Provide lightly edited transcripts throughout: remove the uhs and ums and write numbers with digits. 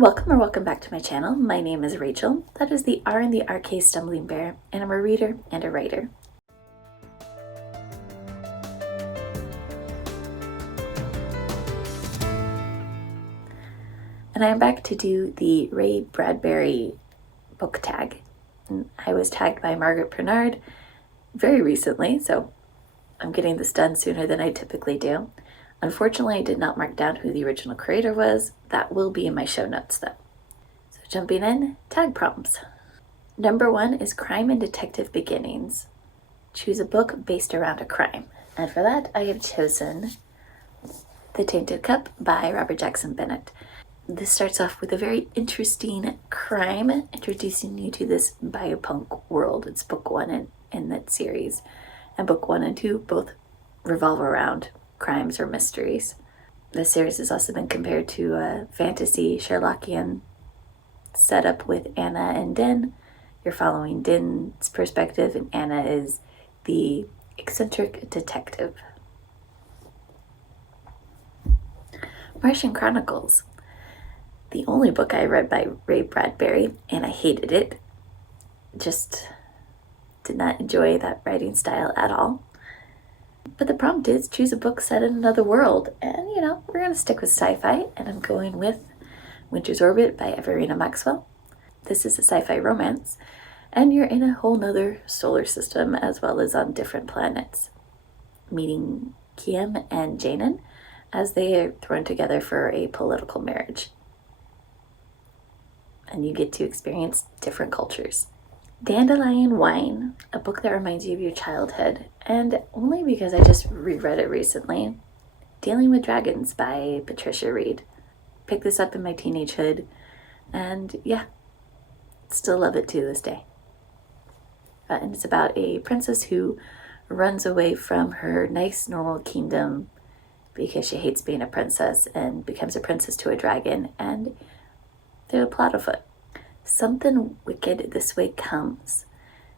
Welcome back to my channel. My name is Rachel. That is the R in the RK Stumblingbear, and I'm a reader and a writer. And I'm back to do the Ray Bradbury Book Tag. And I was tagged by Margaret Bernard very recently, so I'm getting this done sooner than I typically do. Unfortunately, I did not mark down who the original creator was. That will be in my show notes though. So jumping in, tag prompts. Number 1 is Crime and Detective Beginnings. Choose a book based around a crime. And for that, I have chosen The Tainted Cup by Robert Jackson Bennett. This starts off with a very interesting crime, introducing you to this biopunk world. It's book 1 in that series. And book 1 and 2 both revolve around crimes or mysteries. This series has also been compared to a fantasy Sherlockian setup with Anna and Din. You're following Din's perspective, and Anna is the eccentric detective. Martian Chronicles. The only book I read by Ray Bradbury, and I hated it. Just did not enjoy that writing style at all. But the prompt is choose a book set in another world. And, we're going to stick with sci-fi. And I'm going with Winter's Orbit by Everina Maxwell. This is a sci-fi romance. And you're in a whole nother solar system as well as on different planets. Meeting Kiem and Janan as they are thrown together for a political marriage. And you get to experience different cultures. Dandelion Wine, a book that reminds you of your childhood, and only because I just reread it recently. Dealing with Dragons by Patricia Reed. Picked this up in my teenagehood, and still love it to this day. And it's about a princess who runs away from her nice normal kingdom because she hates being a princess and becomes a princess to a dragon, and there's a plot afoot. Something Wicked This Way Comes.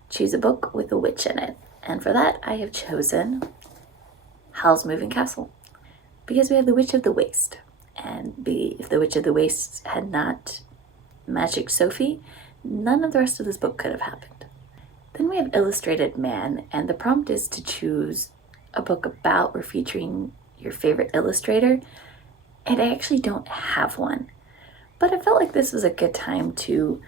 Choose a book with a witch in it. And for that, I have chosen Howl's Moving Castle. Because we have the Witch of the Waste. And if the Witch of the Waste had not magicked Sophie, none of the rest of this book could have happened. Then we have Illustrated Man, and the prompt is to choose a book about or featuring your favorite illustrator. And I actually don't have one. But I felt like this was a good time to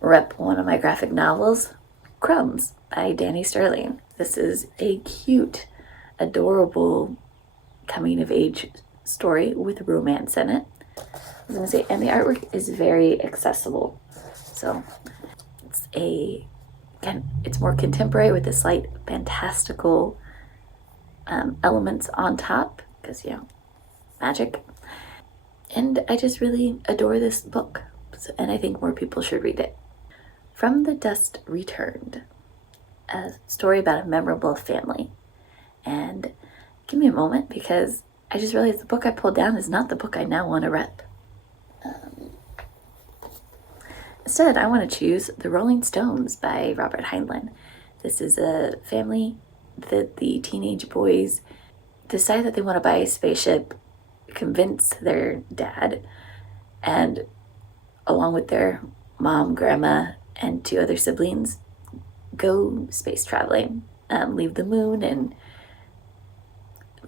rep one of my graphic novels, Crumbs by Danny Sterling. This is a cute, adorable coming-of-age story with romance in it. I was going to say, and the artwork is very accessible. So it's more contemporary with a slight fantastical elements on top, because, magic. And I just really adore this book, and I think more people should read it. From the Dust Returned, a story about a memorable family. And give me a moment, because I just realized the book I pulled down is not the book I now want to rep. Instead, I want to choose The Rolling Stones by Robert Heinlein. This is a family that the teenage boys decide that they want to buy a spaceship, convince their dad, and along with their mom, grandma, and 2 other siblings, go space traveling, leave the moon and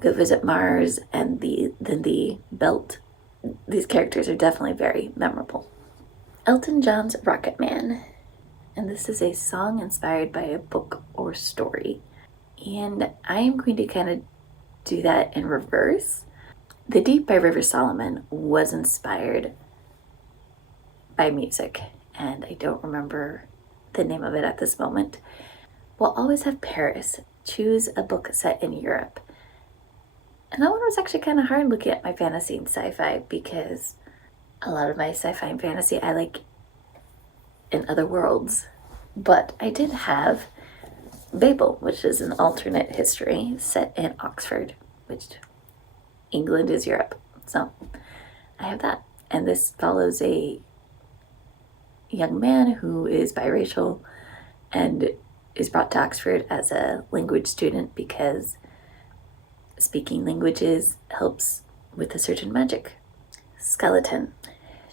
go visit Mars and then the belt. These characters are definitely very memorable. Elton John's Rocket Man, and this is a song inspired by a book or story, and I am going to kind of do that in reverse. The Deep by River Solomon was inspired by music, and I don't remember the name of it at this moment. We'll always have Paris. Choose a book set in Europe. And that one was actually kind of hard looking at my fantasy and sci-fi, because a lot of my sci-fi and fantasy I like in other worlds. But I did have Babel, which is an alternate history set in Oxford, which England is Europe. So I have that. And this follows a young man who is biracial and is brought to Oxford as a language student because speaking languages helps with a certain magic. Skeleton.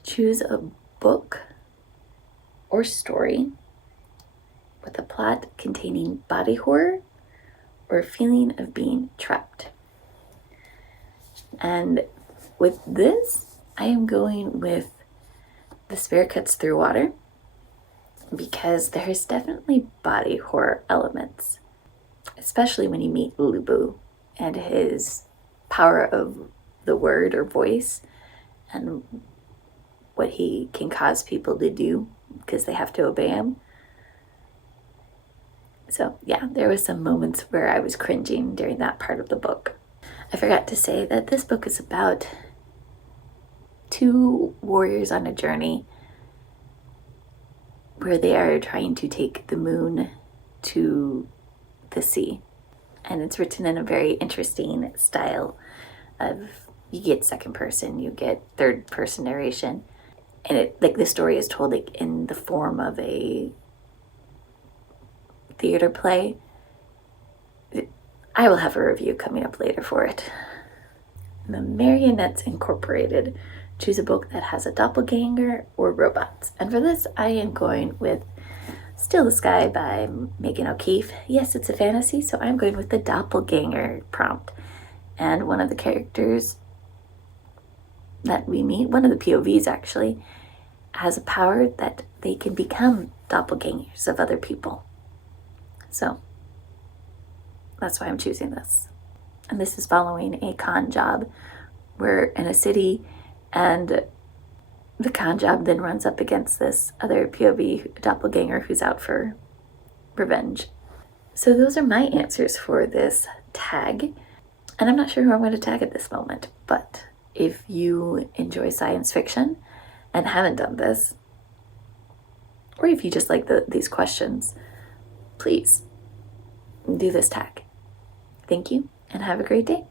Choose a book or story with a plot containing body horror or a feeling of being trapped. And with this, I am going with The Spear Cuts Through Water because there's definitely body horror elements, especially when you meet Ulubu and his power of the word or voice and what he can cause people to do because they have to obey him. So yeah, there was some moments where I was cringing during that part of the book. I forgot to say that this book is about two warriors on a journey where they are trying to take the moon to the sea. And it's written in a very interesting style of, you get second person, you get third person narration. And it, like, the story is told like in the form of a theater play. I will have a review coming up later for it. The Marionettes Incorporated. Choose a book that has a doppelganger or robots. And for this, I am going with Still the Sky by Megan O'Keefe. Yes, it's a fantasy, so I'm going with the doppelganger prompt. And one of the characters that we meet, one of the POVs actually, has a power that they can become doppelgangers of other people. So that's why I'm choosing this. And this is following a con job. We're in a city and the con job then runs up against this other POV doppelganger who's out for revenge. So those are my answers for this tag. And I'm not sure who I'm going to tag at this moment, but if you enjoy science fiction and haven't done this, or if you just like these questions, please do this tag. Thank you and have a great day.